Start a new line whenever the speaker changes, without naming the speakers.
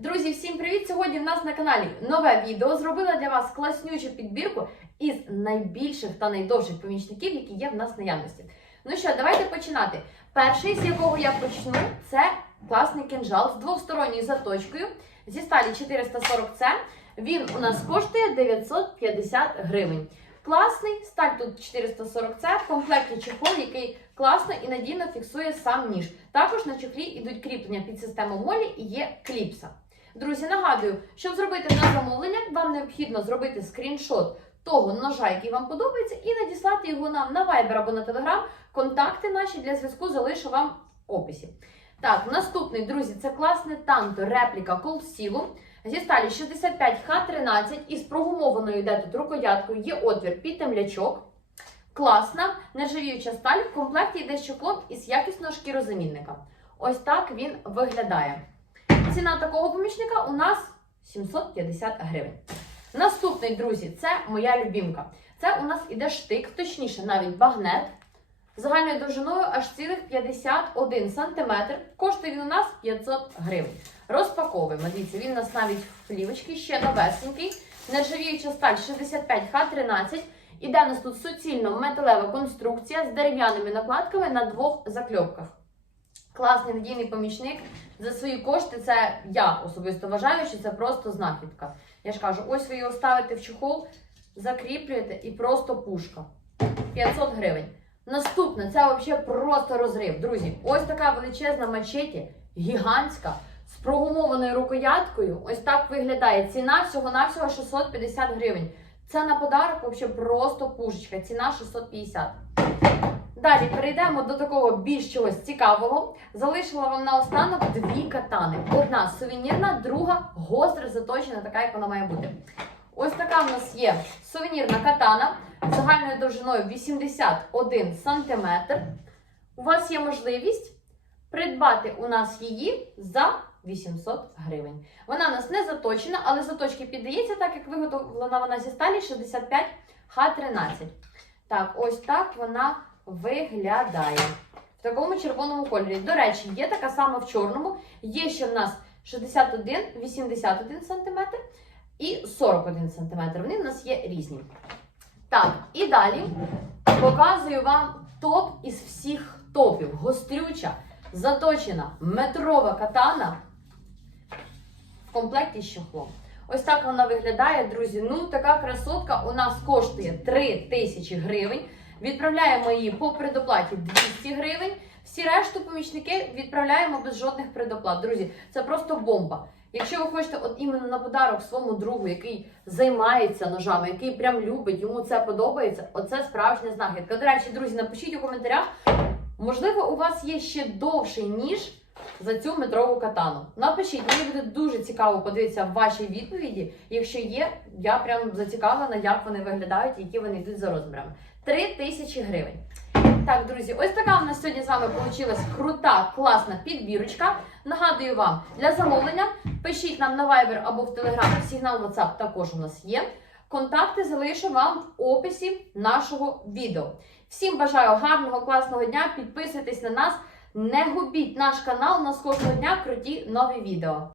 Друзі, всім привіт! Сьогодні в нас на каналі нове відео. Зробила для вас класнючу підбірку із найбільших та найдовших помічників, які є в нас наявності. Ну що, давайте починати. Перший, з якого я почну, це класний кинжал з двосторонньою заточкою зі сталі 440C. Він у нас коштує 950 гривень. Класний, сталь тут 440C, в комплекті чехол, який класно і надійно фіксує сам ніж. Також на чехлі йдуть кріплення під систему молі і є кліпса. Друзі, нагадую, щоб зробити на замовлення, вам необхідно зробити скріншот того ножа, який вам подобається, і надіслати його нам на Viber або на Telegram. Контакти наші для зв'язку залишу вам в описі. Так, наступний, друзі, це класне танто репліка колсілу. Зі сталі 65Х13 із прогумованою йде тут рукояткою, є отвір під темлячок. Класна, нержавіюча сталь. В комплекті йде чохлом із якісного шкірозамінника. Ось так він виглядає. Ціна такого помічника у нас 750 гривень. Наступний, друзі, це моя любімка. Це у нас іде штик, точніше, навіть багнет. Загальною довжиною аж цілих 51 см. Коштує він у нас 500 гривень. Розпаковуємо. Дивіться, він у нас навіть в плівочці, ще новесенький. Нержавіюча сталь 65Х13. Іде у нас тут суцільно металева конструкція з дерев'яними накладками на двох закльопках. Класний надійний помічник. За свої кошти це я особисто вважаю, що це просто знахідка. Я ж кажу, ось ви його ставите в чохол, закріплюєте і просто пушка. 500 гривень. Наступне, це взагалі просто розрив. Друзі, ось така величезна мачеті, гігантська, з прогумованою рукояткою. Ось так виглядає. Ціна всього-навсього 650 гривень. Це на подарок взагалі просто пушечка. Ціна 650. Далі перейдемо до такого більш чогось цікавого. Залишила вам наостанок дві катани. Одна сувенірна, друга гостра, заточена, така, як вона має бути. Ось така в нас є сувенірна катана загальною довжиною 81 см. У вас є можливість придбати у нас її за 800 гривень. Вона у нас не заточена, але заточки піддається, так як виготовлена вона зі сталі 65 Х13. Так, ось так вона виглядає. В такому червоному кольорі. До речі, є така сама в чорному. Є ще в нас 61, 81 см і 41 см. Вони в нас є різні. Так, і далі показую вам топ із всіх топів. Гострюча, заточена метрова катана в комплекті з чохлом. Ось так вона виглядає, друзі. Ну, така красотка у нас коштує 3 тисячі гривень. Відправляємо її по предоплаті 200 гривень. Всі решту помічники відправляємо без жодних предоплат. Друзі, це просто бомба. Якщо ви хочете от іменно на подарок своєму другу, який займається ножами, який прям любить, йому це подобається, оце справжня знахідка. До речі, друзі, напишіть у коментарях. Можливо, у вас є ще довший ніж за цю метрову катану. Напишіть, мені буде дуже цікаво подивитися ваші відповіді. Якщо є, я прям зацікавлена, як вони виглядають, які вони йдуть за розмірами. 3 тисячі гривень. Так, друзі, ось така в нас сьогодні з вами вийшла крута, класна підбірочка. Нагадую вам, для замовлення пишіть нам на Viber або в Telegram, сигнал WhatsApp також у нас є. Контакти залишу вам в описі нашого відео. Всім бажаю гарного, класного дня. Підписуйтесь на нас, не губіть наш канал. У нас кожного дня круті нові відео.